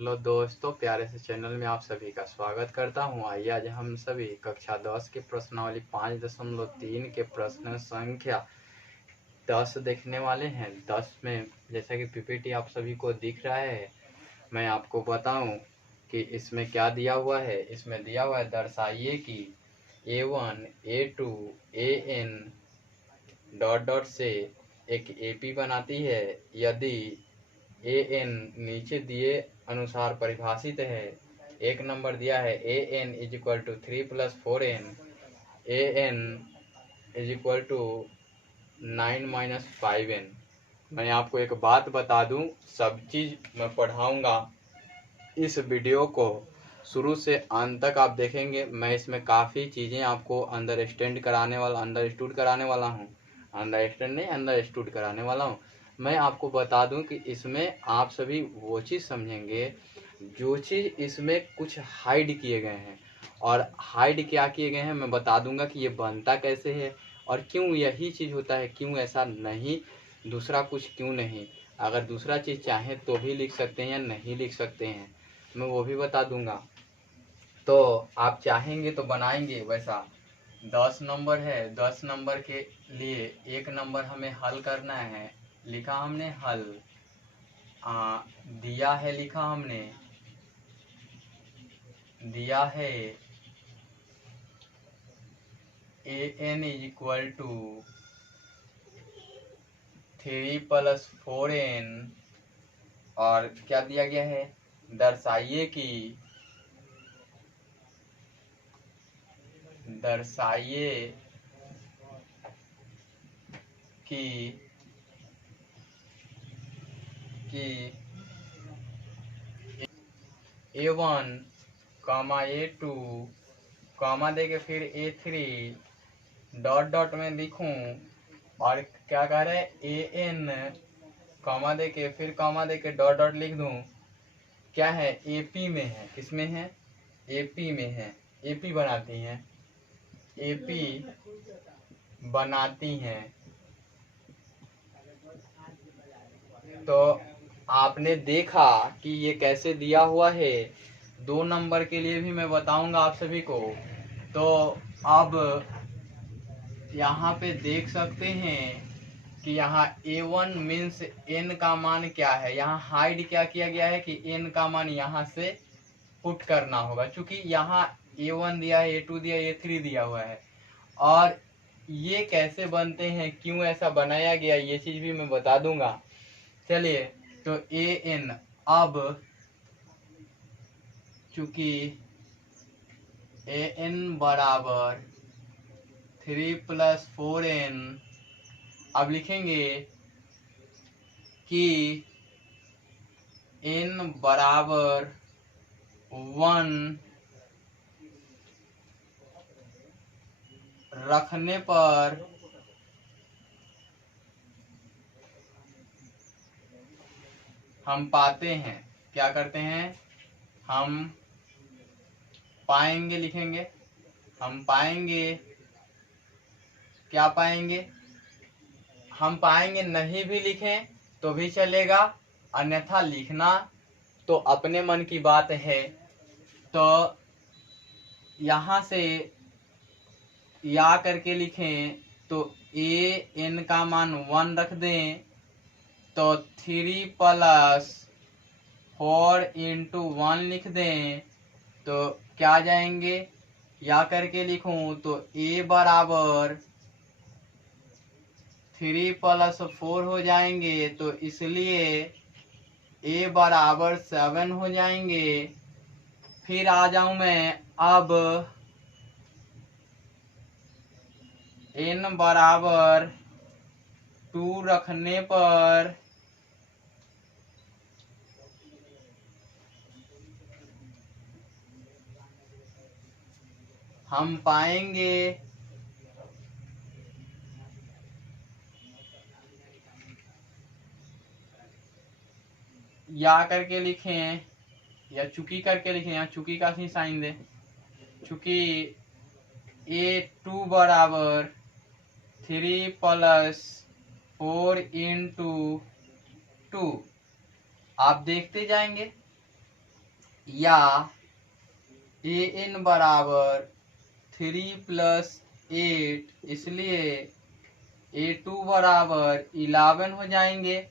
Hello दोस्तों, प्यारे से चैनल में आप सभी का स्वागत करता हूं। आइए आज हम सभी कक्षा 10 के प्रश्नावली 5.3 के प्रश्न संख्या 10 देखने वाले हैं। 10 में जैसा कि पीपीटी आप सभी को दिख रहा है, मैं आपको बताऊं कि इसमें क्या दिया हुआ है। इसमें दिया हुआ है, दर्शाइए कि A1 A2 AN dot dot से एक AP बनाती है यदि AN नीचे दिए अनुसार परिभाषित है। एक नंबर दिया है AN is equal to 3+4N, AN is equal to 9-5N। मैं आपको एक बात बता दूं, सब चीज मैं पढ़ाऊंगा। इस वीडियो को शुरू से अंत तक आप देखेंगे। मैं इसमें काफ़ी चीज़ें आपको अंडरस्टूड कराने वाला हूँ। अंडरस्टैंड नहीं, अंडरस्टूड कराने वाला हूँ। मैं आपको बता दूं कि इसमें आप सभी वो चीज़ समझेंगे जो चीज़ इसमें कुछ हाइड किए गए हैं। और हाइड क्या किए गए हैं मैं बता दूंगा कि ये बनता कैसे है और क्यों यही चीज़ होता है, क्यों ऐसा नहीं, दूसरा कुछ क्यों नहीं। अगर दूसरा चीज़ चाहें तो भी लिख सकते हैं या नहीं लिख सकते हैं, मैं वो भी बता दूंगा। तो आप चाहेंगे तो बनाएंगे वैसा। 10 नंबर है, 10 नंबर के लिए एक नंबर हमें हल करना है। लिखा हमने हल, दिया है, लिखा हमने दिया है AN is equal to 3+4N। और क्या दिया गया है, दर्शाइए कि कि A1 A2 दे के फिर A3 डॉट डॉट में लिखूं और क्या कह रहे हैं AN दे के फिर दे के डॉट डॉट लिख दूं। क्या है, AP में है, किसमें है, AP में है। AP बनाती हैं, AP बनाती हैं। तो आपने देखा कि ये कैसे दिया हुआ है। 2 नंबर के लिए भी मैं बताऊंगा आप सभी को। तो अब यहाँ पे देख सकते हैं कि यहाँ A1 मीन्स N का मान क्या है। यहाँ हाइड क्या किया गया है कि N का मान यहाँ से पुट करना होगा, क्योंकि यहाँ A1 दिया है, A2 दिया है, A3 दिया हुआ है। और ये कैसे बनते हैं, क्यों ऐसा बनाया गया, ये चीज भी मैं बता दूंगा। चलिए, तो AN, अब चूंकि AN बराबर 3+4N, अब लिखेंगे कि N बराबर 1 रखने पर हम पाते हैं, क्या करते हैं, हम पाएंगे, लिखेंगे, हम पाएंगे, क्या पाएंगे, हम पाएंगे, नहीं भी लिखें तो भी चलेगा, अन्यथा लिखना तो अपने मन की बात है। तो यहाँ से या करके लिखें तो AN का मान 1 रख दें, तो 3+4 इंटू 1 लिख दें, तो क्या जाएंगे, या करके लिखूं तो A बराबर 3+4 हो जाएंगे, तो इसलिए A बराबर 7 हो जाएंगे। फिर आ जाऊं मैं, अब N बराबर 2 रखने पर हम पाएंगे या करके लिखें या चुकी करके लिखें, या चुकी का ही साइन दें, चूंकि A2 बराबर 3+4 इंटू 2, आप देखते जाएंगे या ए एन बराबर 3 + 8, इसलिए A2 बराबर 11 हो जाएंगे।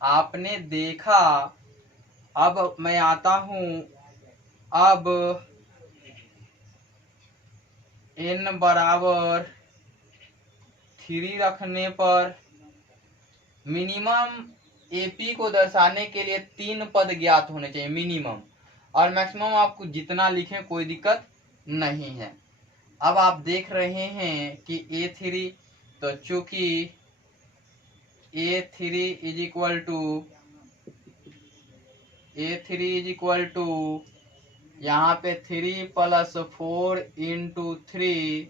आपने देखा। अब मैं आता हूं, अब n बराबर 3 रखने पर मिनिमम एपी को दर्शाने के लिए 3 पद ज्ञात होने चाहिए मिनिमम, और मैक्सिमम आपको जितना लिखें कोई दिक्कत नहीं है। अब आप देख रहे हैं कि A3, तो चूंकि A3 इज इक्वल टू यहाँ पे 3 + 4 × 3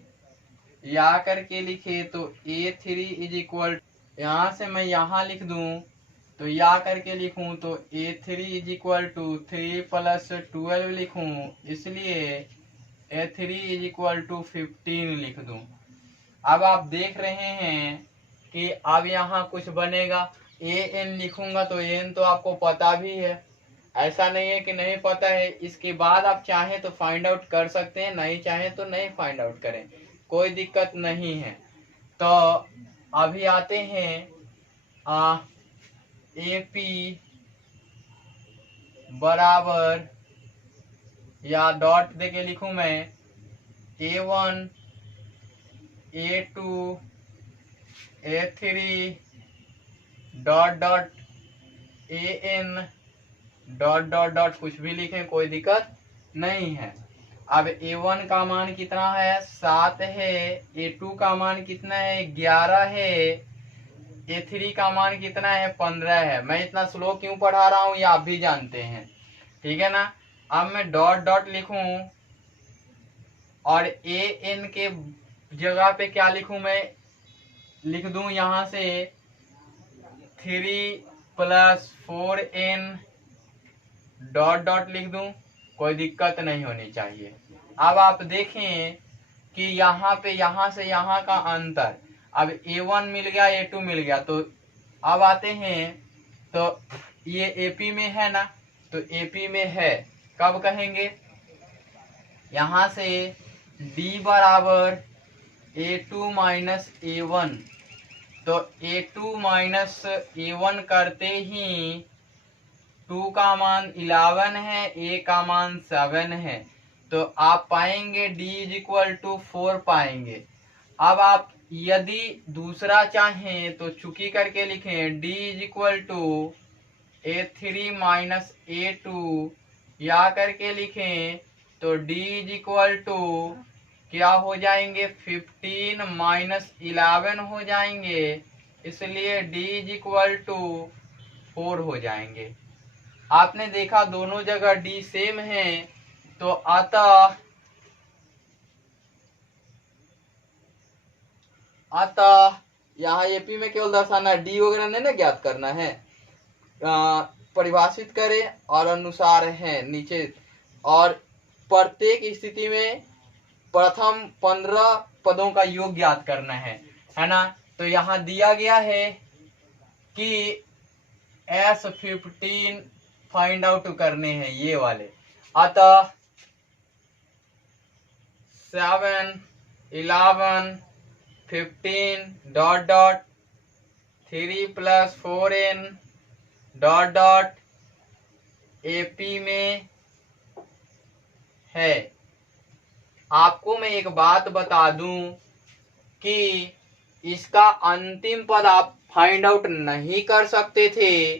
या करके लिखे तो A3 इज इक्वल, यहाँ से मैं यहाँ लिख दूं तो या करके लिखूं तो A3 इज इक्वल टू 3 + 12 लिखूं, इसलिए A3 इज इक्वल टू 15 लिख दूं। अब आप देख रहे हैं कि अब यहाँ कुछ बनेगा। AN लिखूंगा तो AN तो आपको पता भी है, ऐसा नहीं है कि नहीं पता है। इसके बाद आप चाहें तो फाइंड आउट कर सकते हैं, नहीं चाहें तो नहीं फाइंड आउट करें, कोई दिक्कत नहीं है। तो अभी आते हैं AP बराबर, या डॉट देके लिखूं मैं, A1 A2 A3 dot dot AN dot dot dot कुछ भी लिखें कोई दिक्कत नहीं है। अब A1 का मान कितना है, 7 है। A2 का मान कितना है, 11 है। A3 का मान कितना है, 15 है। मैं इतना स्लो क्यों पढ़ा रहा हूं ये आप भी जानते हैं, ठीक है ना। अब मैं डॉट डॉट लिखूं और AN के जगह पे क्या लिखूं, मैं लिख दूं यहां से 3 + 4n डॉट डॉट लिख दूं, कोई दिक्कत नहीं होनी चाहिए। अब आप देखें कि यहाँ पे यहाँ से यहाँ का अंतर, अब A1 मिल गया A2 मिल गया, तो अब आते हैं तो ये AP में है ना, तो AP में है, कब कहेंगे, यहाँ से D बराबर A2 - A1, तो A2 - A1 करते ही 2 का मान 11 है, A का मान 7 है, तो आप पाएंगे D इज इक्वल टू 4 पाएंगे। अब आप यदि दूसरा चाहें तो चुकी करके लिखें D is equal to A3 - A2 या करके लिखें तो D इज इक्वल टू क्या हो जाएंगे, 15 - 11 हो जाएंगे, इसलिए D इज इक्वल टू 4 हो जाएंगे। आपने देखा दोनों जगह D सेम है, तो अतः यहाँ AP में केवल दर्शाना है, D वगैरह नहीं ना ज्ञात करना है। परिभाषित करें और अनुसार है नीचे, और प्रत्येक स्थिति में प्रथम 15 पदों का योग ज्ञात करना है ना। तो यहाँ दिया गया है कि S15 फाइंड आउट करने हैं ये वाले, अतः 7 11 15 dot dot 3 + 4n dot dot AP में है। आपको मैं एक बात बता दूं कि इसका अंतिम पद आप फाइंड आउट नहीं कर सकते थे,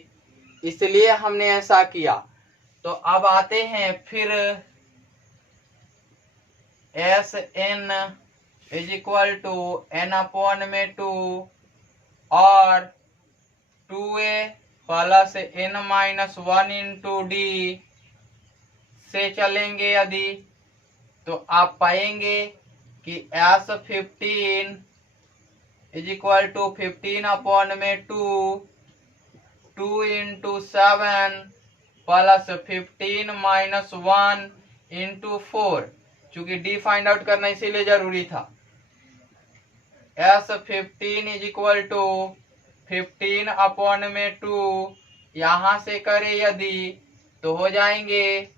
इसलिए हमने ऐसा किया। तो अब आते हैं फिर SN is equal to n/2 और 2a + n - 1 × D से चलेंगे यदि, तो आप पाएंगे कि S15 इज इक्वल टू 15/2 2 × 7 + 15 - 1 × 4, चूंकि D फाइंड आउट करना इसीलिए जरूरी था। S15 इज इक्वल टू 15/2 यहाँ से करे यदि तो हो जाएंगे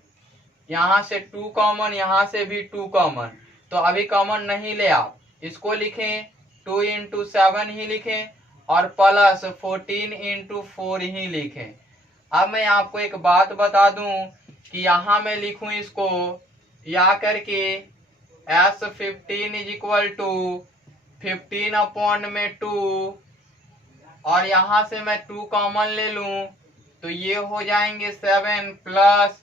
यहाँ से 2 कॉमन, यहाँ से भी 2 कॉमन, तो अभी कॉमन नहीं ले आप, इसको लिखें 2 इंटू 7 ही लिखें और प्लस 14 इंटू 4 ही लिखें। अब मैं आपको एक बात बता दूं कि यहाँ मैं लिखूं इसको या करके S15 is equal to 15 upon में 2 और यहाँ से मैं 2 कॉमन ले लूं तो ये हो जाएंगे 7 प्लस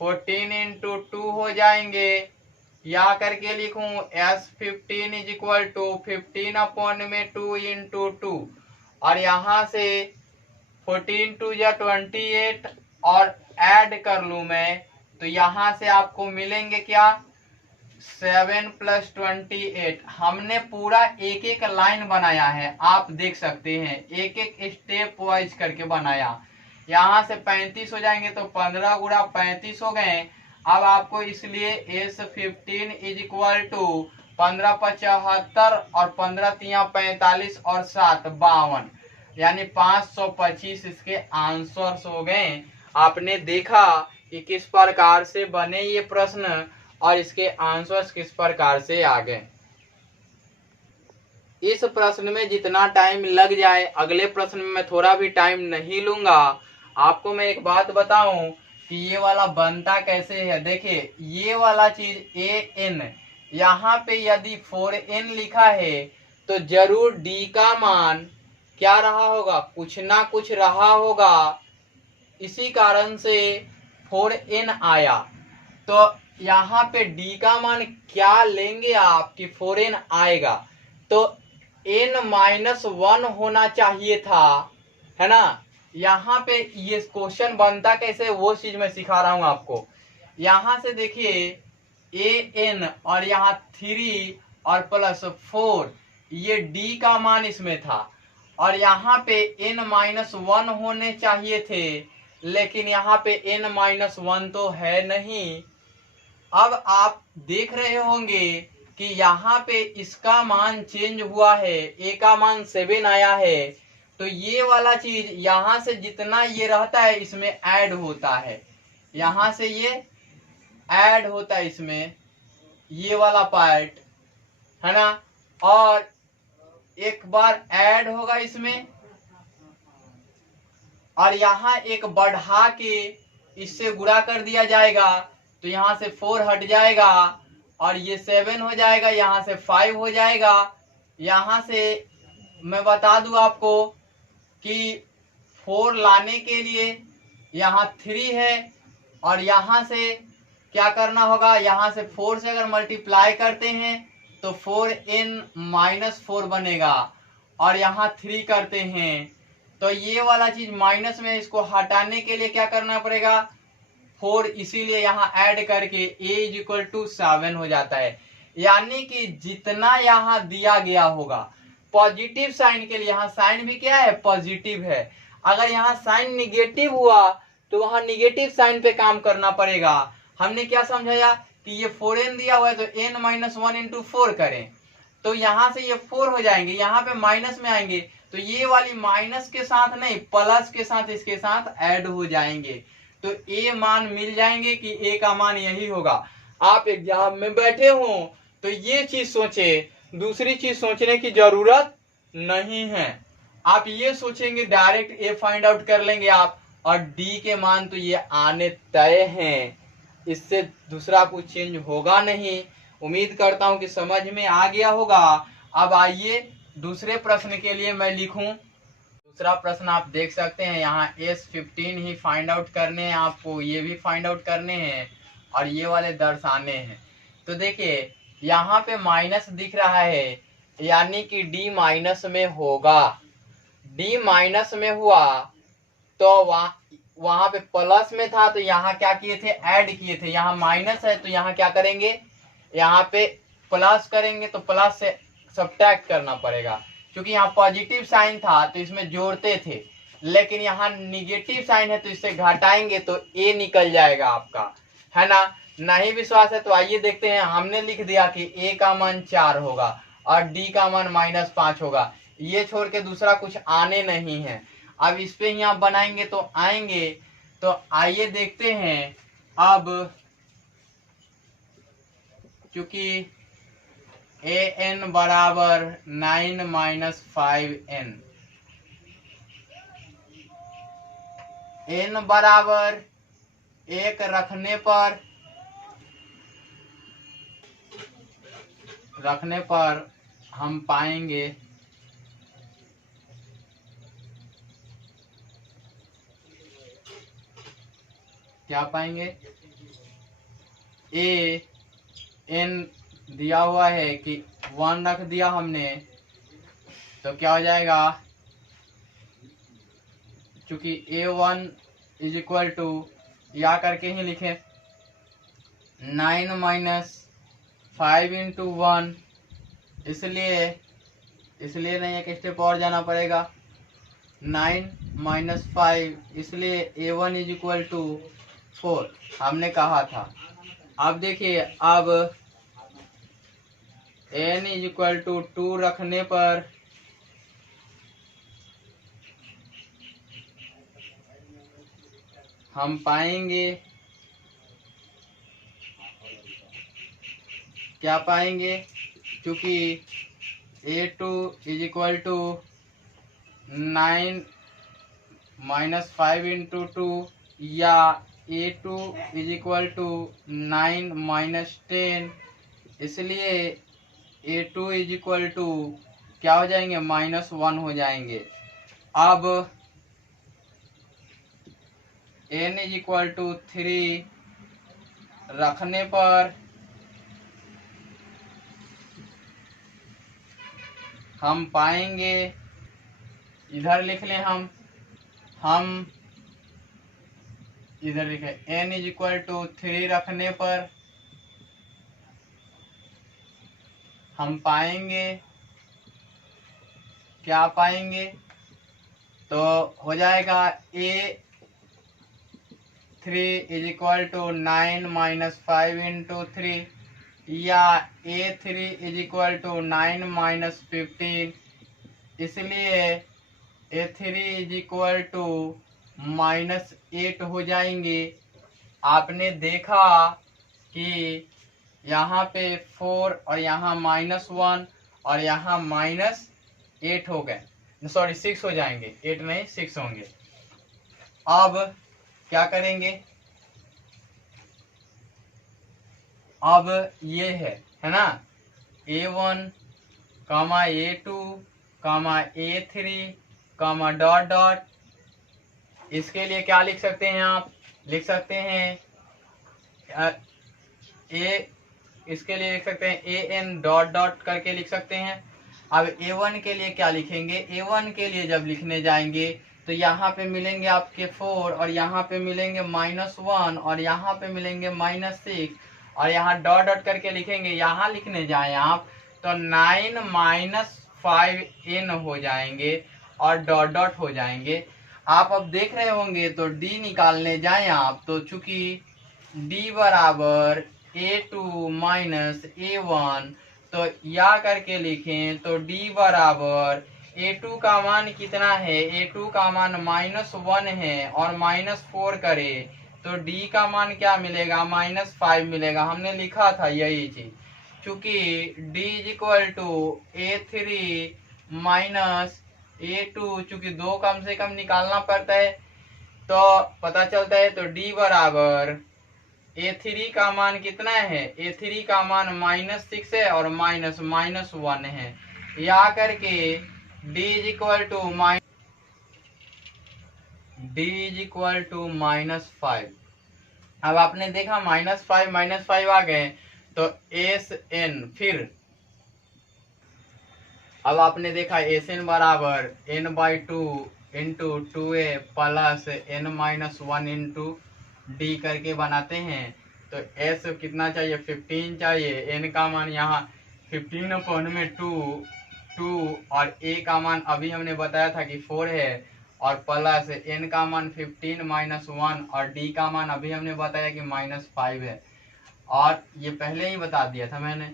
14 इंटू 2 हो जाएंगे, या करके लिखूं S15 is equal to 15 upon में 2 इंटू 2 और यहाँ से 14 टू या 28 और ऐड कर लूं मैं तो यहाँ से आपको मिलेंगे क्या 7 प्लस 28। हमने पूरा एक एक लाइन बनाया है, आप देख सकते हैं एक एक स्टेप वाइज करके बनाया। यहाँ से 35 हो जाएंगे तो 15 गुणा 35 हो गए। अब आपको इसलिए S15 इज इक्वल टू 15 75 और 15 तिया 45 और 7 52, यानी 525 इसके आंसर्स हो गए। आपने देखा कि किस प्रकार से बने ये प्रश्न और इसके आंसर्स किस प्रकार से आ गए। इस प्रश्न में जितना टाइम लग जाए अगले प्रश्न में मैं थोड़ा भी टाइम नहीं लूंगा। आपको मैं एक बात बताऊं कि ये वाला बनता कैसे है। देखिए ये वाला चीज an, यहाँ पे यदि 4n लिखा है तो जरूर d का मान क्या रहा होगा, कुछ ना कुछ रहा होगा, इसी कारण से 4n आया। तो यहाँ पे d का मान क्या लेंगे आप कि 4n आएगा, तो n-1 होना चाहिए था, है ना। यहाँ पे ये क्वेश्चन बनता कैसे वो चीज मैं सिखा रहा हूं आपको। यहाँ से देखिए an और यहाँ 3 और प्लस 4, ये d का मान इसमें था और यहाँ पे n-1 होने चाहिए थे, लेकिन यहाँ पे n-1 तो है नहीं। अब आप देख रहे होंगे कि यहाँ पे इसका मान चेंज हुआ है, a का मान 7 आया है, तो ये वाला चीज यहाँ से जितना ये रहता है इसमें ऐड होता है, यहाँ से ये ऐड होता है इसमें, ये वाला पार्ट है ना, और एक बार ऐड होगा इसमें और यहाँ एक बढ़ा के इससे गुणा कर दिया जाएगा तो यहाँ से 4 हट जाएगा और ये 7 हो जाएगा, यहाँ से 5 हो जाएगा। यहाँ से मैं बता दूं आपको कि 4 लाने के लिए यहाँ 3 है और यहाँ से क्या करना होगा, यहाँ से 4 से अगर मल्टीप्लाई करते हैं तो 4n-4 बनेगा और यहाँ 3 करते हैं तो ये वाला चीज माइनस में, इसको हटाने के लिए क्या करना पड़ेगा 4, इसीलिए यहाँ ऐड करके a इज इक्वल टू 7 हो जाता है। यानी कि जितना यहाँ दिया गया होगा पॉजिटिव साइन के लिए, यहाँ साइन भी क्या है पॉजिटिव है, अगर यहाँ साइन निगेटिव हुआ तो वहां निगेटिव साइन पे काम करना पड़ेगा। हमने क्या समझाया कि ये 4n दिया हुआ है तो n-1 इंटू 4 करें तो यहाँ से ये 4 हो जाएंगे, यहाँ पे माइनस में आएंगे तो ये वाली माइनस के साथ नहीं प्लस के साथ इसके साथ ऐड हो जाएंगे तो a मान मिल जाएंगे कि a का मान यही होगा। आप एग्जाम में बैठे हो तो ये चीज सोचे, दूसरी चीज सोचने की जरूरत नहीं है। आप ये सोचेंगे डायरेक्ट a फाइंड आउट कर लेंगे आप, और d के मान तो ये आने तय हैं, इससे दूसरा कुछ चेंज होगा नहीं। उम्मीद करता हूं कि समझ में आ गया होगा। अब आइए दूसरे प्रश्न के लिए मैं लिखूं। दूसरा प्रश्न आप देख सकते हैं, यहाँ S15 ही फाइंड आउट करने हैं आपको, ये भी फाइंड आउट करने हैं और ये वाले दर्शाने हैं। तो देखिए यहाँ पे माइनस दिख रहा है यानी कि d माइनस में होगा, d माइनस में हुआ तो वहां पे प्लस में था तो यहाँ क्या किए थे ऐड किए थे, यहाँ माइनस है तो यहाँ क्या करेंगे यहाँ पे प्लस करेंगे तो प्लस से सब्ट्रैक्ट करना पड़ेगा, क्योंकि यहाँ पॉजिटिव साइन था तो इसमें जोड़ते थे, लेकिन यहाँ निगेटिव साइन है तो इससे घटाएंगे तो a निकल जाएगा आपका, है ना। नहीं विश्वास है तो आइए देखते हैं। हमने लिख दिया कि a का मान 4 होगा और d का मान -5 होगा, ये छोड़ के दूसरा कुछ आने नहीं है। अब इस पे ही आप बनाएंगे तो आएंगे तो आइए देखते हैं। अब चूंकि ए एन बराबर 9 माइनस 5n, n बराबर 1 रखने पर हम पाएंगे क्या पाएंगे, ए एन दिया हुआ है कि 1 रख दिया हमने, तो क्या हो जाएगा, चूंकि a1 इज इक्वल टू या करके ही लिखे 9 माइनस 5 इंटू 1, इसलिए नहीं एक स्टेप और जाना पड़ेगा, 9 माइनस 5, इसलिए a1 इज इक्वल टू 4 हमने कहा था। अब देखिए, अब n इज इक्वल टू 2 रखने पर हम पाएंगे क्या पाएंगे, क्योंकि a2 is equal to 9 minus 5 into 2 या a2 is equal to 9 minus 10, इसलिए a2 इज इक्वल टू क्या हो जाएंगे, -1 हो जाएंगे। अब n इज इक्वल टू 3 रखने पर हम पाएंगे, इधर लिख लें हम इधर लिखे n इज इक्वल टू 3 रखने पर हम पाएंगे क्या पाएंगे, तो हो जाएगा a3 is equal to 9 minus 5 into 3 या a3 is equal to 9 minus 15, इसलिए a3 इज इक्वल टू -8 हो जाएंगे। आपने देखा कि यहाँ पे 4 और यहाँ -1 और यहाँ -8 हो गए, सॉरी 6 हो जाएंगे, 8 नहीं 6 होंगे। अब क्या करेंगे, अब ये है ना, a1 कामा a2 कामा a3 कामा डॉट डॉट, इसके लिए क्या लिख सकते हैं, आप लिख सकते हैं इसके लिए लिख सकते हैं an डॉट डॉट करके लिख सकते हैं। अब a1 के लिए क्या लिखेंगे, a1 के लिए जब लिखने जाएंगे तो यहाँ पे मिलेंगे आपके 4 और यहाँ पे मिलेंगे -1 और यहाँ पे मिलेंगे -6 और यहाँ डॉट डॉट करके लिखेंगे। यहाँ लिखने जाएं आप तो 9 माइनस 5n हो जाएंगे और डॉट डॉट हो जाएंगे। आप अब देख रहे होंगे तो d निकालने जाएं आप, तो चूंकि d बराबर a2 माइनस a1, तो या करके लिखें तो d बराबर a2 का मान कितना है, a2 का मान -1 है और -4 करे तो d का मान क्या मिलेगा, -5 मिलेगा। हमने लिखा था यही चीज, चूंकि d is equal to a3 minus a2, चूंकि 2 कम से कम निकालना पड़ता है तो पता चलता है, तो d बराबर a3 का मान कितना है, a3 का मान -6 है और -1 है, या करके d इज इक्वल टू -5। अब आपने देखा -5 आ गए तो sn, फिर अब आपने देखा sn बराबर n/2 into 2a plus n-1 into d करके बनाते हैं। तो s कितना चाहिए, 15 चाहिए, n का मान यहाँ 15/2 और a का मान अभी हमने बताया था कि 4 है और प्लस n का मान 15-1 और d का मान अभी हमने बताया कि -5 है, और ये पहले ही बता दिया था मैंने।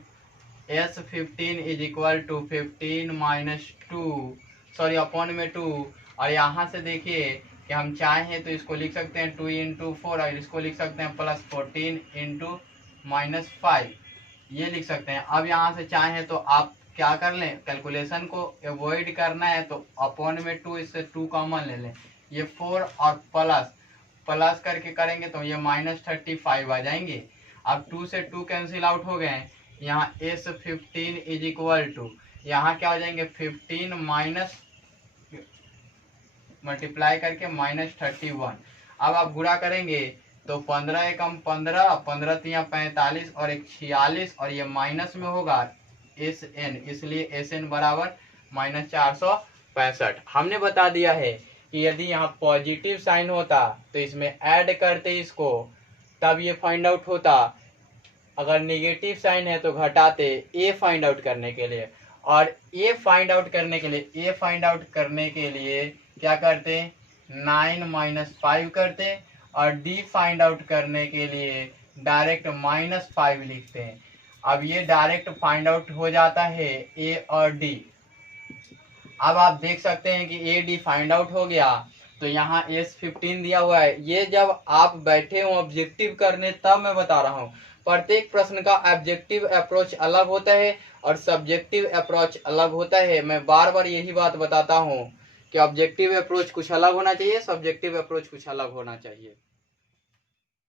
s15 is equal to 15 - 2 sorry upon में 2, और यहाँ से देखिए कि हम चाहें तो इसको लिख सकते हैं 2 इंटू 4 और इसको लिख सकते हैं प्लस 14 इंटू -5, ये लिख सकते हैं। अब यहाँ से चाहें तो आप क्या कर लें, कैलकुलेशन को अवॉइड करना है तो अपॉन में 2, इससे 2 कॉमन ले लें, ये 4 और प्लस करके करेंगे तो ये -35 आ जाएंगे। अब 2 से 2 कैंसिल आउट हो गए, यहाँ S15 इज इक्वल टू, यहाँ क्या हो जाएंगे 15 माइनस मल्टीप्लाई करके -31। अब आप गुणा करेंगे तो 15 एकम 15, 15 तिया 45 और एक 46 और ये माइनस में होगा SN, इसलिए SN बराबर -465। हमने बता दिया है कि यदि यहाँ पॉजिटिव साइन होता तो इसमें ऐड करते इसको, तब ये फाइंड आउट होता। अगर नेगेटिव साइन है तो घटाते ए फाइंड आउट करने के लिए, और ए फाइंड आउट करने के लिए क्या करते 9 - 5 करते, और डी फाइंड आउट करने के लिए डायरेक्ट -5 लिखते हैं। अब ये डायरेक्ट फाइंड आउट हो जाता है ए और डी। अब आप देख सकते हैं कि ए डी फाइंड आउट हो गया, तो यहाँ S15 दिया हुआ है। ये जब आप बैठे हो ऑब्जेक्टिव करने तब मैं बता रहा हूँ, प्रत्येक प्रश्न का ऑब्जेक्टिव अप्रोच अलग होता है और सब्जेक्टिव अप्रोच अलग होता है। मैं बार बार यही बात बताता हूँ कि ऑब्जेक्टिव अप्रोच कुछ अलग होना चाहिए, सब्जेक्टिव अप्रोच कुछ अलग होना चाहिए।